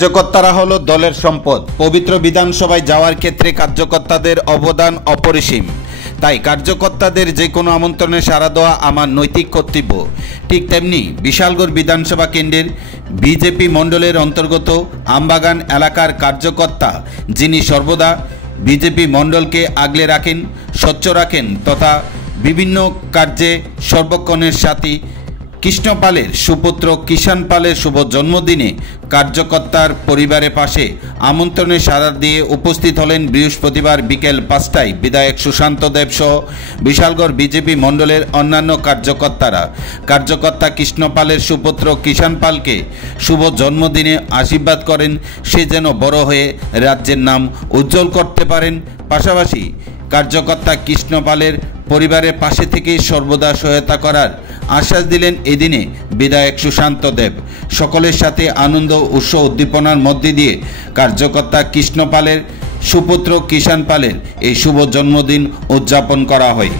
কার্যকর্তারা হলো দলের সম্পদ। পবিত্র বিধানসভায় যাওয়ার ক্ষেত্রে কার্যকর্তাদের অবদান অপরিসীম। তাই কার্যকর্তাদের যে কোনো আমন্ত্রণে সাড়া দেওয়া আমার নৈতিক কর্তব্য। ঠিক তেমনি বিশালগড় বিধানসভা কেন্দ্রের বিজেপি মণ্ডলের অন্তর্গত আমবাগান এলাকার কার্যকর্তা, যিনি সর্বদা বিজেপি মণ্ডলকে আগলে রাখেন, স্বচ্ছ রাখেন তথা বিভিন্ন কার্যে সর্বক্ষণের সাথী কৃষ্ণ পালের সুপুত্র কিষাণ পালের শুভ জন্মদিনে কার্যকর্তার পরিবারের পাশে আমন্ত্রণে সাড়া দিয়ে উপস্থিত হলেন বৃহস্পতিবার বিকেল 5টায় বিধায়ক সুশান্ত দেব সহ বিশালগড় বিজেপি মণ্ডলের অন্যান্য কার্যকর্তারা। কার্যকর্তা কৃষ্ণ পালের সুপুত্র কিষাণ পালকে শুভ জন্মদিনে আশীর্বাদ করেন সে যেন বড় হয়ে রাজ্যের নাম উজ্জ্বল করতে পারেন। পাশাপাশি কার্যকর্তা কৃষ্ণ পালের পরিবারের পাশে থেকে সর্বদা সহায়তা করার আশ্বাস দিলেন এদিনে বিধায়ক সুশান্ত দেব। সকলের সাথে আনন্দ উৎসব উদ্দীপনার মধ্যে দিয়ে কার্যকর্তা কৃষ্ণ পালের সুপুত্র কিষাণ পালের এই শুভ জন্মদিন উদযাপন করা হয়।